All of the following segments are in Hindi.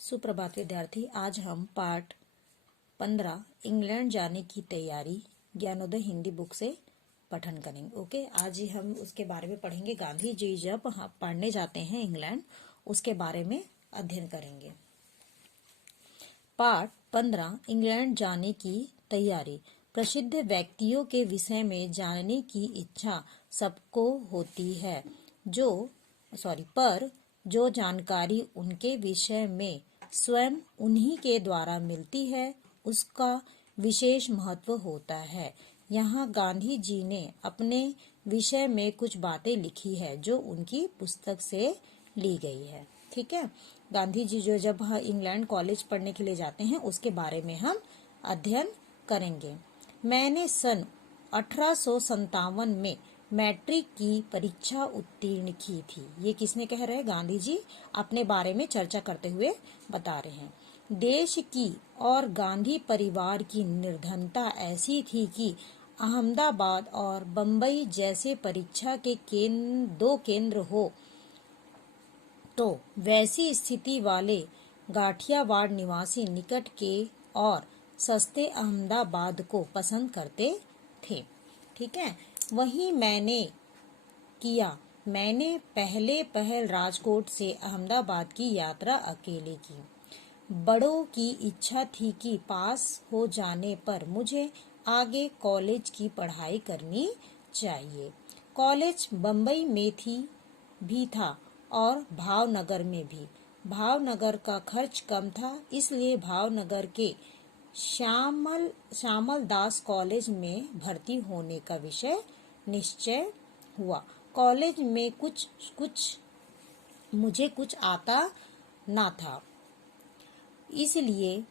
सुप्रभात विद्यार्थी। आज हम पाठ 15 इंग्लैंड जाने की तैयारी ज्ञानोदय हिंदी बुक से पठन करेंगे। ओके, आज ही हम उसके बारे में पढ़ेंगे। गांधी जी जब पढ़ने जाते हैं इंग्लैंड, उसके बारे में अध्ययन करेंगे। पाठ 15 इंग्लैंड जाने की तैयारी। प्रसिद्ध व्यक्तियों के विषय में जानने की इच्छा सबको होती है, पर जो जानकारी उनके विषय में स्वयं उन्हीं के द्वारा मिलती है, उसका विशेष महत्व होता है। यहाँ गांधी जी ने अपने विषय में कुछ बातें लिखी है जो उनकी पुस्तक से ली गई है। ठीक है, गांधी जी जो जब इंग्लैंड कॉलेज पढ़ने के लिए जाते हैं, उसके बारे में हम अध्ययन करेंगे। मैंने सन 1857 में मैट्रिक की परीक्षा उत्तीर्ण की थी। ये किसने कह रहे हैं? गांधी जी अपने बारे में चर्चा करते हुए बता रहे हैं। देश की और गांधी परिवार की निर्धनता ऐसी थी कि अहमदाबाद और बम्बई जैसे परीक्षा के दो केंद्र हो तो वैसी स्थिति वाले गाठियावाड़ निवासी निकट के और सस्ते अहमदाबाद को पसंद करते थे। ठीक है, वही मैंने किया। मैंने पहल राजकोट से अहमदाबाद की यात्रा अकेले की। बड़ों की इच्छा थी कि पास हो जाने पर मुझे आगे कॉलेज की पढ़ाई करनी चाहिए। कॉलेज बम्बई में भी था और भावनगर में भी। भावनगर का खर्च कम था, इसलिए भावनगर के श्यामल दास कॉलेज में भर्ती होने का विषय निश्चय हुआ। कॉलेज में मुझे कुछ आता ना था, इसलिए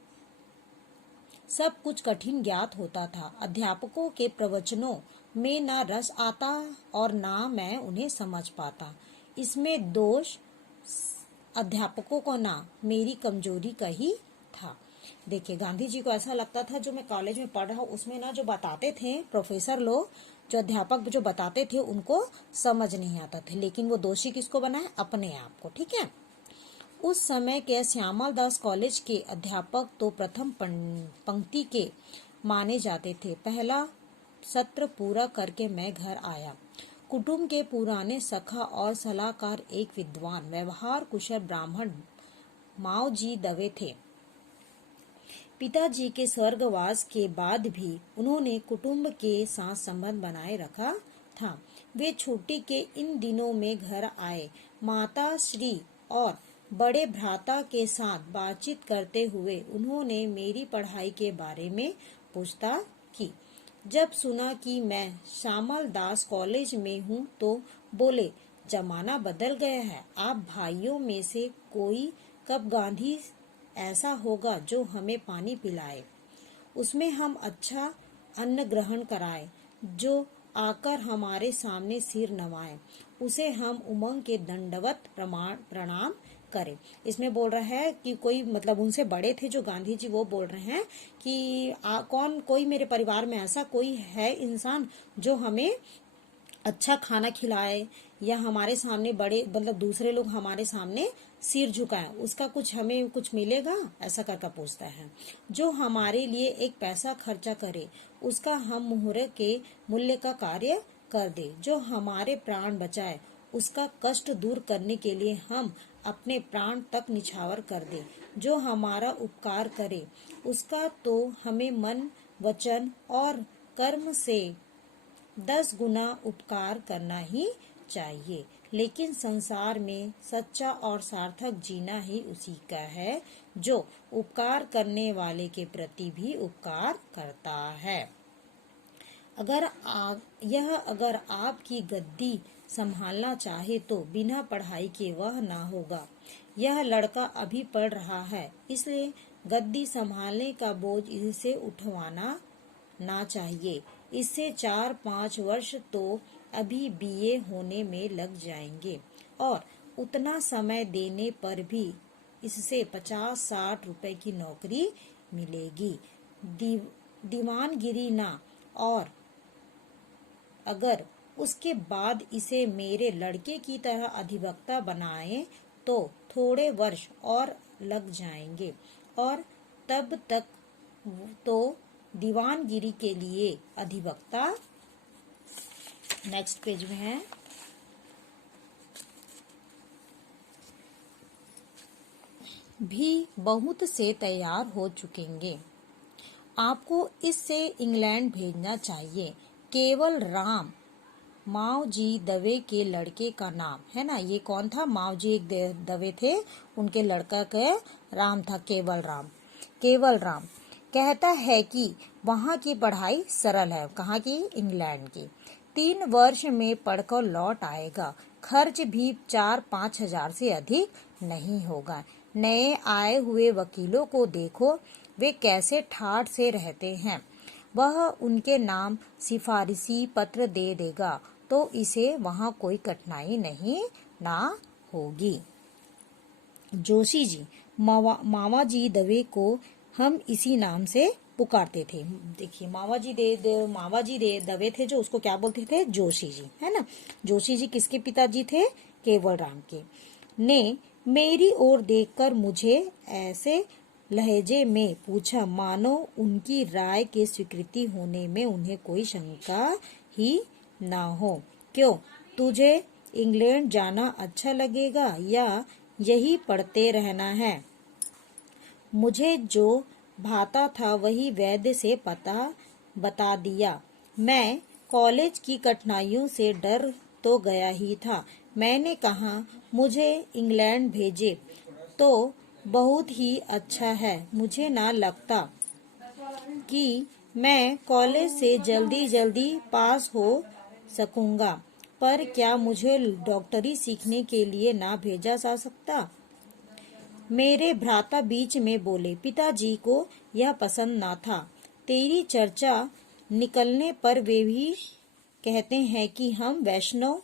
सब कुछ कठिन ज्ञात होता था। अध्यापकों के प्रवचनों में ना रस आता और ना मैं उन्हें समझ पाता। इसमें दोष अध्यापकों को ना मेरी कमजोरी का ही था। देखिए, गांधी जी को ऐसा लगता था जो मैं कॉलेज में पढ़ रहा हूँ उसमें ना जो बताते थे प्रोफेसर लोग, जो अध्यापक जो बताते थे उनको समझ नहीं आता था, लेकिन वो दोषी किसको बनाए? अपने आप को। ठीक है, उस समय के श्यामल दास कॉलेज के अध्यापक तो प्रथम पंक्ति के माने जाते थे। पहला सत्र पूरा करके मैं घर आया। कुटुंब के पुराने सखा और सलाहकार एक विद्वान व्यवहार कुशल ब्राह्मण माओ जी दवे थे। पिताजी के स्वर्गवास के बाद भी उन्होंने कुटुंब के साथ संबंध बनाए रखा था। वे छुट्टी के इन दिनों में घर आए। माता श्री और बड़े भ्राता के साथ बातचीत करते हुए उन्होंने मेरी पढ़ाई के बारे में पूछताछ की। जब सुना कि मैं श्यामल दास कॉलेज में हूँ तो बोले, जमाना बदल गया है। आप भाइयों में से कोई कब गांधी ऐसा होगा जो हमें पानी पिलाए, उसमें हम अच्छा अन्न ग्रहण कराए, जो आकर हमारे सामने सिर नवाए, उसे हम उमंग के दंडवत प्रणाम करें। इसमें बोल रहा है कि कोई मतलब उनसे बड़े थे जो गांधी जी, वो बोल रहे हैं कि कोई मेरे परिवार में ऐसा कोई है इंसान जो हमें अच्छा खाना खिलाए या हमारे सामने बड़े मतलब दूसरे लोग हमारे सामने सिर झुकाए, उसका कुछ हमें कुछ मिलेगा, ऐसा करके पूछता है। जो हमारे लिए एक पैसा खर्चा करे, उसका हम मुहूर्त के मूल्य का कार्य कर दे। जो हमारे प्राण बचाए, उसका कष्ट दूर करने के लिए हम अपने प्राण तक निछावर कर दे। जो हमारा उपकार करे, उसका तो हमें मन वचन और कर्म से 10 गुना उपकार करना ही चाहिए। लेकिन संसार में सच्चा और सार्थक जीना ही उसी का है जो उपकार करने वाले के प्रति भी उपकार करता है। अगर आपकी गद्दी संभालना चाहे तो बिना पढ़ाई के वह ना होगा। यह लड़का अभी पढ़ रहा है, इसलिए गद्दी संभालने का बोझ इसे उठवाना ना चाहिए। इससे 4-5 वर्ष तो अभी बीए होने में लग जाएंगे और उतना समय देने पर भी इससे 50-60 रुपए की नौकरी मिलेगी। दीवानगिरी ना, और अगर उसके बाद इसे मेरे लड़के की तरह अधिवक्ता बनाए तो थोड़े वर्ष और लग जाएंगे और तब तक तो दीवानगिरी के लिए अधिवक्ता, नेक्स्ट पेज में है, भी बहुत से तैयार हो चुकेंगे। आपको इससे इंग्लैंड भेजना चाहिए। केवल राम, माओ जी दवे के लड़के का नाम है ना। ये कौन था? माओ जी एक दवे थे, उनके लड़का का राम था, केवल राम। केवल राम कहता है कि वहाँ की पढ़ाई सरल है। कहाँ की? इंग्लैंड की। 3 वर्ष में पढ़कर लौट आएगा। खर्च भी 4-5 हजार से अधिक नहीं होगा। नए आए हुए वकीलों को देखो, वे कैसे ठाठ से रहते हैं। वह उनके नाम सिफारिशी पत्र दे देगा तो इसे वहाँ कोई कठिनाई नहीं ना होगी। जोशी जी, मावा जी दवे को हम इसी नाम से पुकारते थे। देखिए, मावा जी दवे थे जो उसको क्या बोलते थे? जोशी जी, है ना। जोशी जी किसके पिताजी थे? केवल राम के। ने मेरी ओर देखकर मुझे ऐसे लहजे में पूछा मानो उनकी राय के स्वीकृति होने में उन्हें कोई शंका ही ना हो। क्यों, तुझे इंग्लैंड जाना अच्छा लगेगा या यही पढ़ते रहना है? मुझे जो भाता था वही वैद्य से पता बता दिया। मैं कॉलेज की कठिनाइयों से डर तो गया ही था। मैंने कहा मुझे इंग्लैंड भेजे तो बहुत ही अच्छा है। मुझे ना लगता कि मैं कॉलेज से जल्दी पास हो सकूंगा, पर क्या मुझे डॉक्टरी सीखने के लिए ना भेजा जा सकता? मेरे भ्राता बीच में बोले, पिताजी को यह पसंद ना था। तेरी चर्चा निकलने पर वे भी कहते हैं कि हम वैष्णव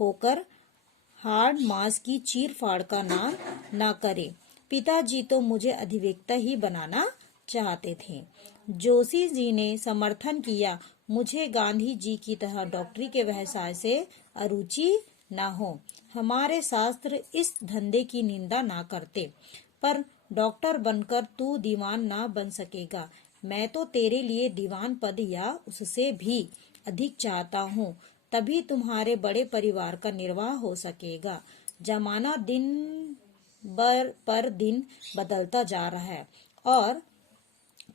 होकर हाड़ मांस की चीर फाड़ का नाम ना करें। पिताजी तो मुझे अधिवक्ता ही बनाना चाहते थे। जोशी जी ने समर्थन किया, मुझे गांधी जी की तरह डॉक्टरी के व्यवसाय से अरुचि ना हो। हमारे शास्त्र इस धंधे की निंदा ना करते, पर डॉक्टर बनकर तू दीवान ना बन सकेगा। मैं तो तेरे लिए दीवान पद या उससे भी अधिक चाहता हूँ, तभी तुम्हारे बड़े परिवार का निर्वाह हो सकेगा। जमाना दिन पर दिन बदलता जा रहा है और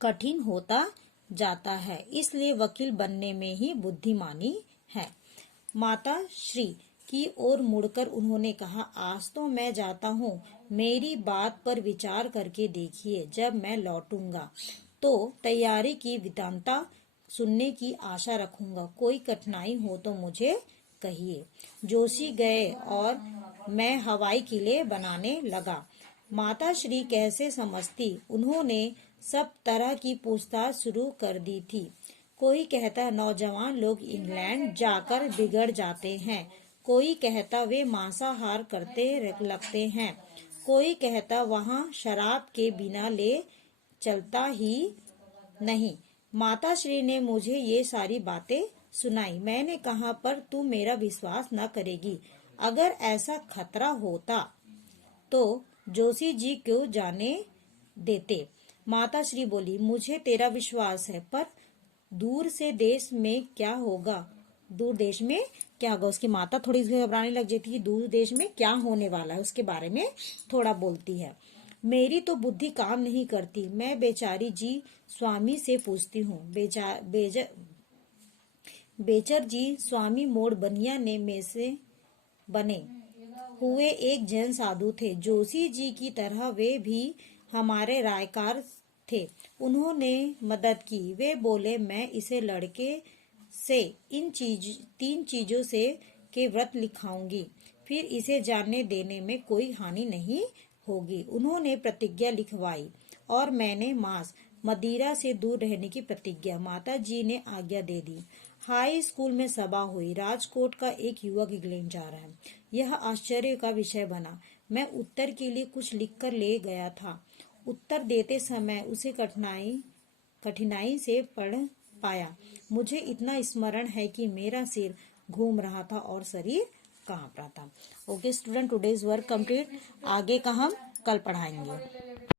कठिन होता जाता है, इसलिए वकील बनने में ही बुद्धिमानी है। माता श्री की ओर मुड़कर उन्होंने कहा, आज तो मैं जाता हूँ, मेरी बात पर विचार करके देखिए। जब मैं लौटूंगा तो तैयारी की विद्वता सुनने की आशा रखूंगा। कोई कठिनाई हो तो मुझे कहिए। जोशी गए और मैं हवाई किले बनाने लगा। माता श्री कैसे समझती, उन्होंने सब तरह की पूछताछ शुरू कर दी थी। कोई कहता नौजवान लोग इंग्लैंड जाकर बिगड़ जाते हैं, कोई कहता वे मांसाहार करते लगते हैं, कोई कहता वहाँ शराब के बिना ले चलता ही नहीं। माता श्री ने मुझे ये सारी बातें सुनाई। मैंने कहा, पर तू मेरा विश्वास न करेगी। अगर ऐसा खतरा होता तो जोशी जी क्यों जाने देते? माता श्री बोली, मुझे तेरा विश्वास है, पर दूर देश में क्या होगा? उसकी माता थोड़ी घबराने लग जाती है। दूर देश में क्या होने वाला है उसके बारे में थोड़ा बोलती है। मेरी तो बुद्धि काम नहीं करती। मैं बेचारी जी स्वामी से पूछती हूँ। बेचर जी स्वामी मोड़ बनिया ने में से बने हुए एक जैन साधु थे। जोशी जी की तरह वे भी हमारे रायकार थे। उन्होंने मदद की। वे बोले, मैं इसे लड़के से 3 चीजों से के व्रत लिखाऊंगी, फिर इसे जानने देने में कोई हानि नहीं होगी। उन्होंने प्रतिज्ञा लिखवाई और मैंने मांस मदिरा से दूर रहने की प्रतिज्ञा। माता जी ने आज्ञा दे दी। हाई स्कूल में सभा हुई। राजकोट का एक युवक इंग्लैंड जा रहा है, यह आश्चर्य का विषय बना। मैं उत्तर के लिए कुछ लिखकर ले गया था। उत्तर देते समय उसे कठिनाई से पढ़ पाया। मुझे इतना स्मरण है कि मेरा सिर घूम रहा था और शरीर कांप रहा था। Okay student, today's work complete. आगे का हम कल पढ़ाएंगे।